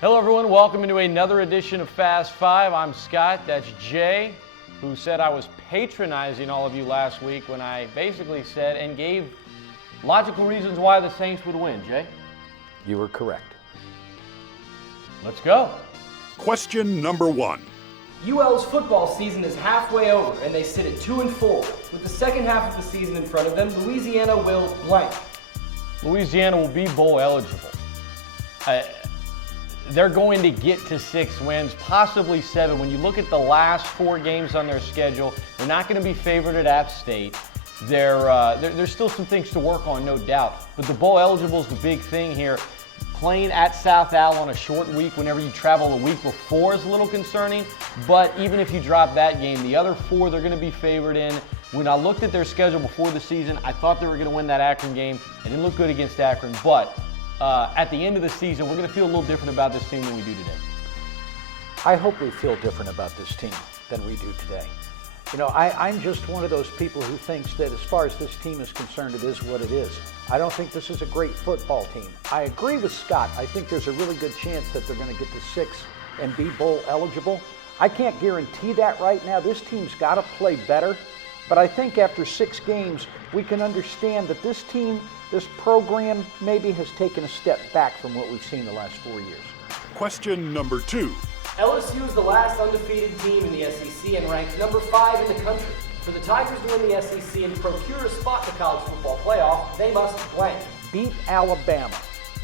Hello everyone, welcome into another edition of Fast Five. I'm Scott, that's Jay, who said I was patronizing all of you last week when I basically said and gave logical reasons why the Saints would win. Jay? You were correct. Let's go. Question number 1. UL's football season is halfway over and they sit at 2-4. With the second half of the season in front of them, Louisiana will blank. Louisiana will be bowl eligible. They're going to get to 6 wins, possibly 7. When you look at the last 4 games on their schedule, they're not going to be favored at App State. There's still some things to work on, no doubt. But the bowl eligible is the big thing here. Playing at South Al on a short week whenever you travel a week before is a little concerning. But even if you drop that game, the other 4 they're going to be favored in. When I looked at their schedule before the season, I thought they were going to win that Akron game. It didn't look good against Akron, but at the end of the season, we're going to feel a little different about this team than we do today. I hope we feel different about this team than we do today. You know, I'm just one of those people who thinks that as far as this team is concerned, it is what it is. I don't think this is a great football team. I agree with Scott. I think there's a really good chance that they're going to get to 6 and be bowl eligible. I can't guarantee that right now. This team's got to play better. But I think after 6 games, we can understand that this team, this program, maybe has taken a step back from what we've seen the last 4 years. Question number 2. LSU is the last undefeated team in the SEC and ranked number 5 in the country. For the Tigers to win the SEC and procure a spot in the college football playoff, they must blank. Beat Alabama.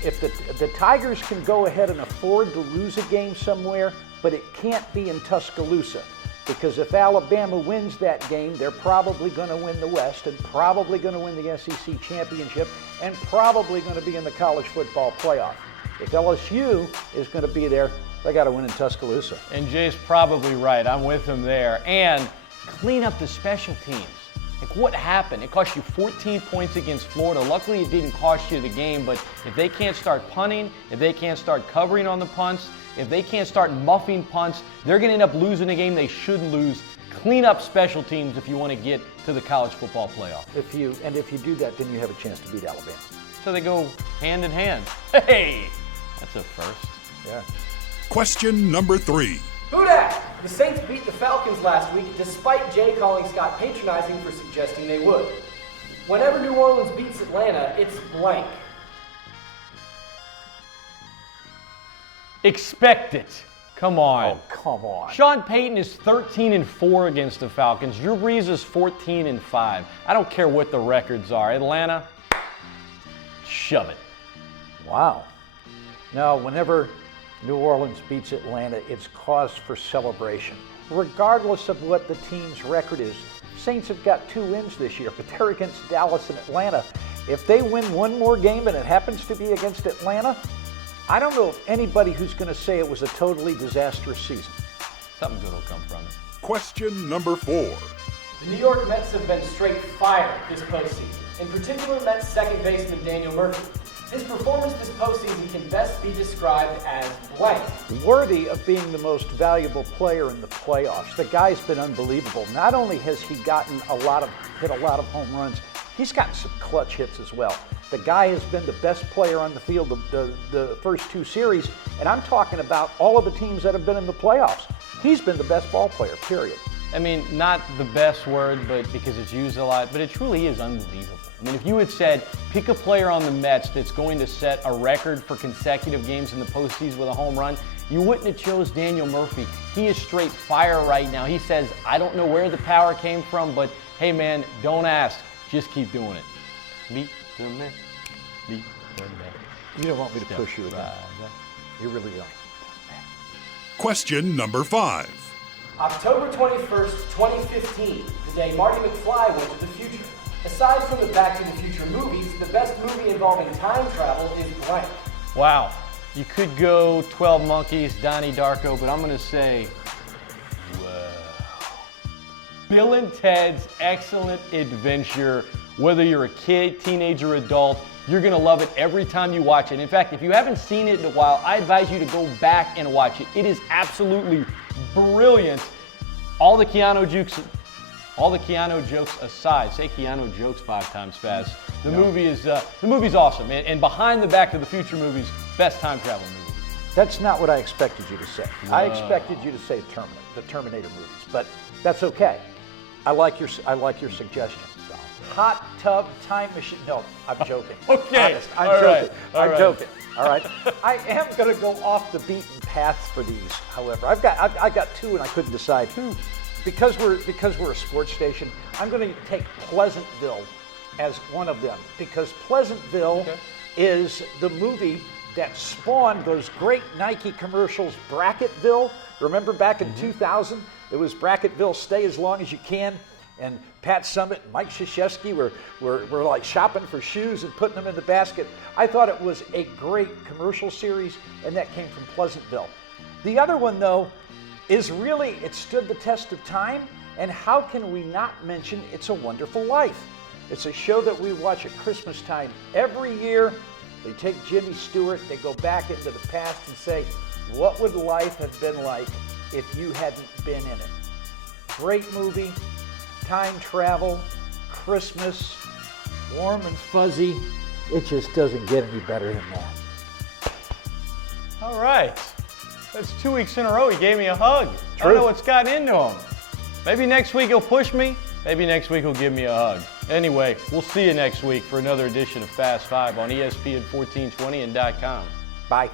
If the Tigers can go ahead and afford to lose a game somewhere, but it can't be in Tuscaloosa. Because if Alabama wins that game, they're probably going to win the West and probably going to win the SEC championship and probably going to be in the college football playoff. If LSU is going to be there, they got to win in Tuscaloosa. And Jay's probably right. I'm with him there. And clean up the special teams. Like, what happened? It cost you 14 points against Florida. Luckily, it didn't cost you the game, but if they can't start punting, if they can't start covering on the punts, if they can't start muffing punts, they're going to end up losing a game they shouldn't lose. Clean up special teams if you want to get to the college football playoff. If you do that, then you have a chance to beat Alabama. So they go hand in hand. Hey, that's a first. Yeah. Question number 3. Who dat? The Saints beat the Falcons last week despite Jay calling Scott patronizing for suggesting they would. Whenever New Orleans beats Atlanta, it's blank. Expect it. Come on. Oh, come on. Sean Payton is 13-4 against the Falcons. Drew Brees is 14-5. I don't care what the records are. Atlanta, shove it. Wow. Now, whenever New Orleans beats Atlanta, it's cause for celebration. Regardless of what the team's record is, Saints have got 2 wins this year, but they're against Dallas and Atlanta. If they win one more game and it happens to be against Atlanta, I don't know of anybody who's going to say it was a totally disastrous season. Something good will come from it. Question number 4. The New York Mets have been straight fire this postseason. In particular, Mets second baseman Daniel Murphy. His performance this postseason can best be described as blank. Worthy of being the most valuable player in the playoffs. The guy's been unbelievable. Not only has he hit a lot of home runs, he's gotten some clutch hits as well. The guy has been the best player on the field the first 2 series, and I'm talking about all of the teams that have been in the playoffs. He's been the best ball player, period. I mean, not the best word, but because it's used a lot, but it truly is unbelievable. I mean, if you had said, pick a player on the Mets that's going to set a record for consecutive games in the postseason with a home run, you wouldn't have chose Daniel Murphy. He is straight fire right now. He says, I don't know where the power came from, but hey man, don't ask, just keep doing it. Meet the Mets, meet the Mets. You don't want me to push you again. You really don't. Question number 5. October 21st, 2015, the day Marty McFly went to the future. Aside from the Back to the Future movies, the best movie involving time travel is blank. Wow, you could go 12 Monkeys, Donnie Darko, but I'm going to say, wow. Bill and Ted's Excellent Adventure. Whether you're a kid, teenager, adult, you're going to love it every time you watch it. In fact, if you haven't seen it in a while, I advise you to go back and watch it. It is absolutely brilliant. All the Keanu jokes aside, say Keanu jokes 5 times fast. The movie's awesome. And behind the Back to the Future movies, best time travel movie. That's not what I expected you to say. I expected you to say the Terminator movies, but that's okay. I like your suggestion. Hot tub time machine. No, I'm joking. Okay. Honest, I'm All joking. right. I'm joking. All right. I am going to go off the beaten path for these. However, I got two and I couldn't decide. Because we're a sports station, I'm going to take Pleasantville as one of them because Pleasantville is the movie that spawned those great Nike commercials, Bracketville. Remember back in 2000, it was Bracketville, stay as long as you can. And Pat Summitt and Mike Krzyzewski were like shopping for shoes and putting them in the basket. I thought it was a great commercial series, and that came from Pleasantville. The other one, though, is really, it stood the test of time, and how can we not mention It's a Wonderful Life? It's a show that we watch at Christmas time every year. They take Jimmy Stewart, they go back into the past and say, what would life have been like if you hadn't been in it? Great movie, time travel, Christmas, warm and fuzzy. It just doesn't get any better than that. All right. That's 2 weeks in a row he gave me a hug. True. I don't know what's gotten into him. Maybe next week he'll push me. Maybe next week he'll give me a hug. Anyway, we'll see you next week for another edition of Fast Five on ESPN 1420 and .com. Bye.